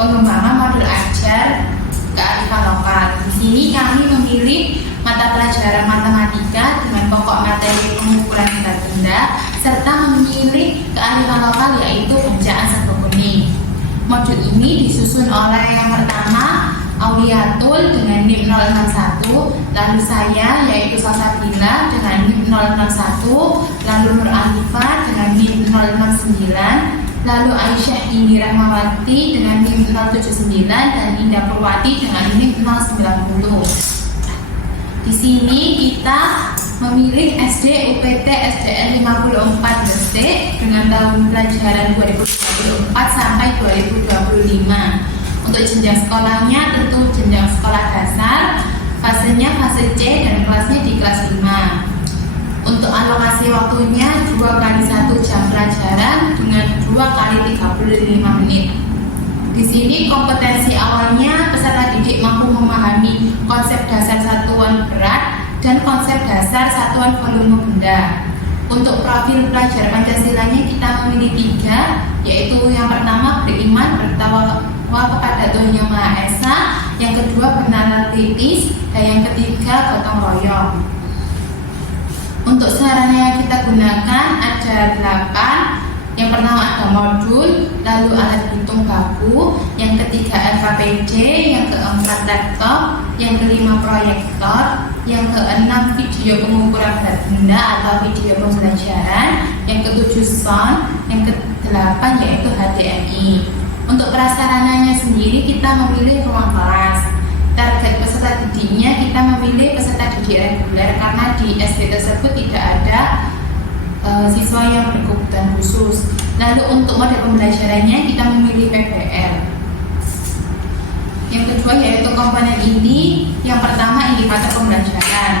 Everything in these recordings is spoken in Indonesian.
pengembangan modul ajar kearifan lokal. Di sini kami memilih mata pelajaran matematika dengan pokok materi pengukuran benda serta memilih kearifan lokal yaitu bacaan sego kuning. Modul ini disusun oleh yang pertama Auliatul dengan NIM 061, lalu saya yaitu Salsabila dengan NIM 061, lalu Nur Alifah dengan NIM 069, lalu Aisyah Indi Rahmawati dengan NIM 079 dan Indah Purwati dengan NIM 090. Di sini kita memilih SD UPT SDN 54 Gresik dengan tahun pelajaran 2024 sampai 2025. Untuk jenjang sekolahnya tentu jenjang sekolah dasar, fasenya fase C dan kelasnya di kelas 5. Untuk alokasi waktunya 2 kali 1 jam pelajaran dengan 2 kali 35 menit. Di sini kompetensi awalnya peserta didik mampu memahami konsep dasar satuan berat dan konsep dasar satuan volume benda. Untuk profil pelajar Pancasilanya kita memilih 3, yaitu yang pertama beriman bertawakal kepada Tuhan Yang Maha Esa, yang kedua bernalar kritis, dan yang ketiga gotong royong. Untuk sarana yang kita gunakan ada 8. Yang pertama ada modul, lalu alat hitung baku, yang ketiga LKPD, yang keempat laptop, yang kelima proyektor, yang keenam video pengukuran berat benda atau video pembelajaran, yang ketujuh sound, yang kedelapan yaitu HDMI. Untuk prasarananya sendiri kita memilih ruang kelas. Target peserta didiknya kita memilih peserta didik reguler karena di SD tersebut tidak ada siswa yang berkebutuhan khusus. Lalu untuk mode pembelajarannya kita memilih PBL. Yang kedua yaitu komponen ini. Yang pertama indikator pembelajaran.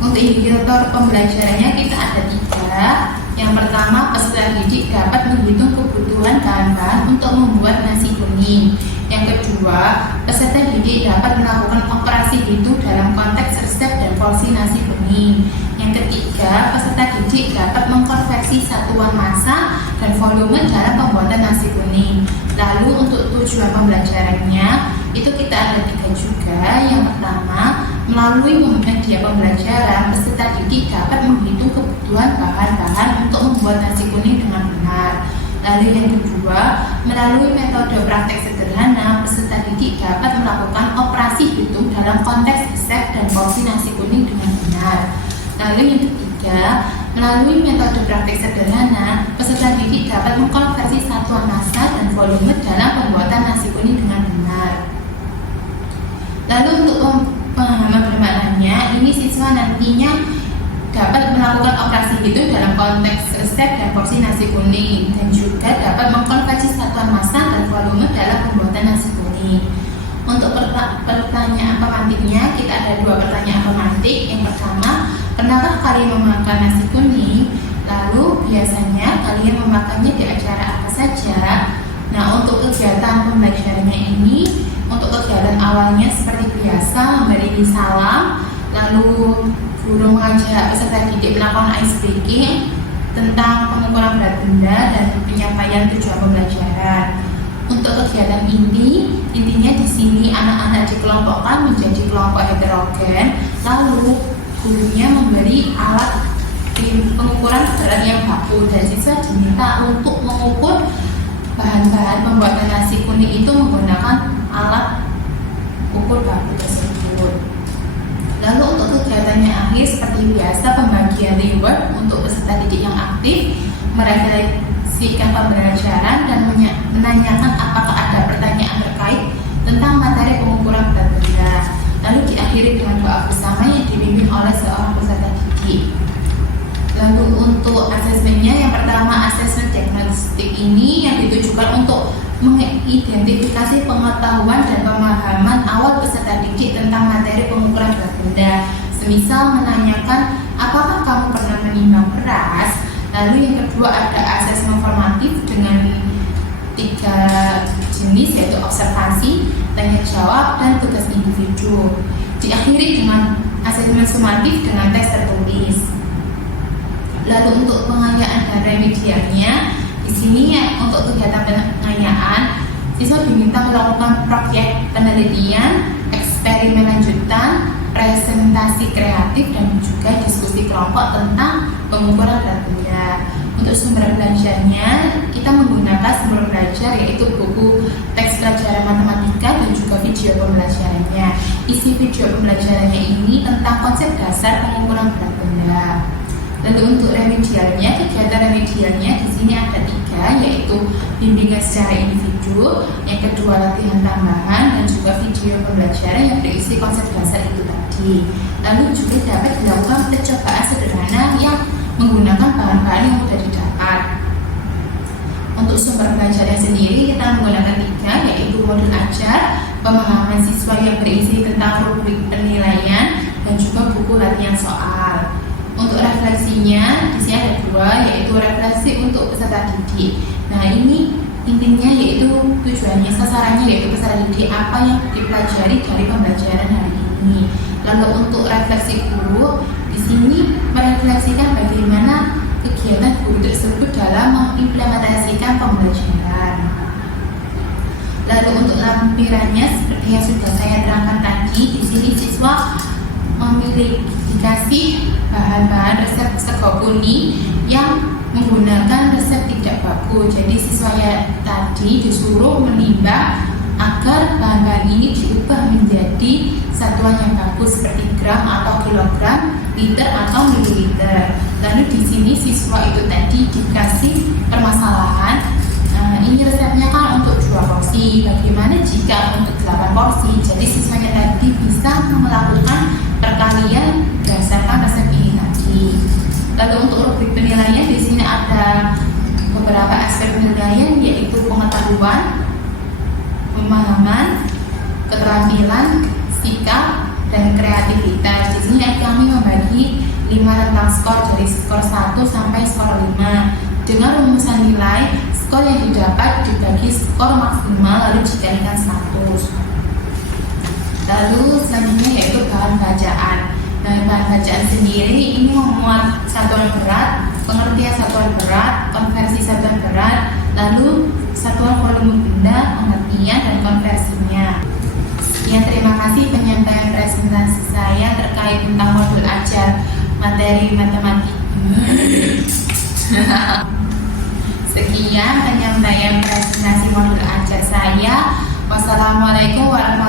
Untuk indikator pembelajarannya kita ada 3. Yang pertama peserta didik dapat menghitung kebutuhan bahan-bahan untuk membuat nasi kuning. Yang kedua peserta didik dapat melakukan operasi hitung dalam konteks resep dan porsi nasi kuning. Yang ketiga, peserta didik dapat mengkonversi satuan massa dan volume dalam pembuatan nasi kuning. Lalu untuk tujuan pembelajarannya itu kita ada 3 juga. Yang pertama, melalui media pembelajaran, peserta didik dapat menghitung kebutuhan bahan-bahan untuk membuat nasi kuning dengan benar. Lalu yang kedua, melalui metode praktek sederhana, peserta didik dapat melakukan operasi hitung dalam konteks resep dan porsi nasi kuning dengan benar. Lalu yang ketiga, melalui metode praktek sederhana, peserta didik dapat mengkonversi satuan massa dan volume dalam pembuatan nasi kuning dengan benar. Lalu untuk pemahaman bermaknanya, ini siswa nantinya dapat melakukan operasi hitung dalam konteks resep dan porsi nasi kuning dan juga dapat mengkonversi satuan massa dan volume dalam pembuatan nasi kuning. Untuk pertanyaan pemantiknya kita ada 2 pertanyaan pemantik. Yang pertama, pernahkah kalian memakan nasi kuning? Lalu biasanya kalian memakannya di acara apa saja? Nah, untuk kegiatan pembelajarannya ini, untuk kegiatan awalnya seperti biasa memberi salam, lalu guru mengajak peserta didik melakukan ice breaking tentang pengukuran berat benda dan penyampaian tujuan pembelajaran. Untuk kegiatan ini, intinya di sini anak-anak dikelompokkan menjadi kelompok heterogen, lalu gurunya memberi alat pengukuran berat yang baku dan siswa diminta untuk mengukur bahan-bahan pembuatan nasi kuning itu menggunakan alat ukur baku tersebut. Lalu untuk kegiatannya akhir seperti biasa pembagian reward untuk peserta didik yang aktif, merefleksikan pembelajaran dan menanyakan apakah ada pertanyaan terkait tentang materi pengukuran berat benda. Lalu diakhiri dengan doa bersama yang dipimpin oleh seorang peserta didik. Lalu untuk asesmennya, yang pertama asesmen diagnostik ini yang ditujukan untuk mengidentifikasi pengetahuan dan pemahaman awal peserta didik tentang materi pengukuran berat benda. Semisal menanyakan apakah kamu pernah menimbang beras. Lalu yang kedua ada asesmen formatif dengan 3 jenis yaitu observasi, tanya jawab, dan tugas individu. Diakhiri dengan asesmen sumatif dengan tes tertulis. Lalu untuk pengayaan dan remedialnya, di sini ya, untuk kegiatan pengayaan siswa diminta melakukan proyek penelitian, eksperimen lanjutan, presentasi kreatif, dan juga diskusi kelompok tentang pengukuran berat benda. Untuk sumber belajarnya, kita menggunakan sumber belajar yaitu buku teks pelajaran matematika dan juga video pembelajarannya. Isi video pembelajarannya ini tentang konsep dasar pengukuran berat benda. Lalu untuk remedialnya, kegiatan remedialnya di sini ada 3, yaitu bimbingan secara individu, yang kedua latihan tambahan, dan juga video pembelajaran yang berisi konsep dasar itu tadi. Lalu juga dapat dilakukan percobaan sederhana yang menggunakan bahan-bahan yang sudah didapat. Untuk sumber belajarnya sendiri kita menggunakan 3, yaitu modul ajar, pemahaman siswa yang berisi tentang rubrik penilaian, dan juga buku latihan soal. Untuk refleksinya di sini ada 2, yaitu refleksi untuk peserta didik. Nah, ini intinya yaitu tujuannya, sasarannya yaitu peserta didik apa yang dipelajari dari pembelajaran hari ini. Lalu untuk refleksi guru di sini merefleksikan bagaimana kegiatan guru tersebut dalam mengimplementasikan pembelajaran. Lalu untuk lampirannya seperti yang sudah saya terangkan tadi, di sini siswa dikasih bahan-bahan resep sego kuning yang menggunakan resep tidak baku. Jadi siswanya tadi disuruh menimbang agar bahan-bahan ini diubah menjadi satuan yang bagus seperti gram atau kilogram, liter atau mililiter. Lalu di sini siswa itu tadi dikasih permasalahan. Ini resepnya kan untuk 2 porsi. Bagaimana jika untuk 8 porsi? Jadi siswanya tadi bisa melakukan perkalian berdasarkan resep ini tadi. Lalu untuk rubrik penilaian di sini ada beberapa aspek penilaian, yaitu pengetahuan, pemahaman, keterampilan, sikap, dan kreativitas. Di sini kami membagi 5 rentang skor dari skor 1 sampai skor 5. Dengan rumusan nilai, skor yang didapat dibagi skor maksimal lalu dijadikan 100. Lalu selanjutnya yaitu bahan bacaan. Nah, bahan bacaan sendiri ini memuat satuan berat, pengertian satuan berat, konversi satuan berat, lalu satuan volume benda, pengertian, dan konversinya. Sekian, terima kasih penyampaian presentasi saya terkait tentang modul ajar materi matematika. Sekian penyampaian presentasi modul ajar saya. Wassalamualaikum warahmatullahi wabarakatuh.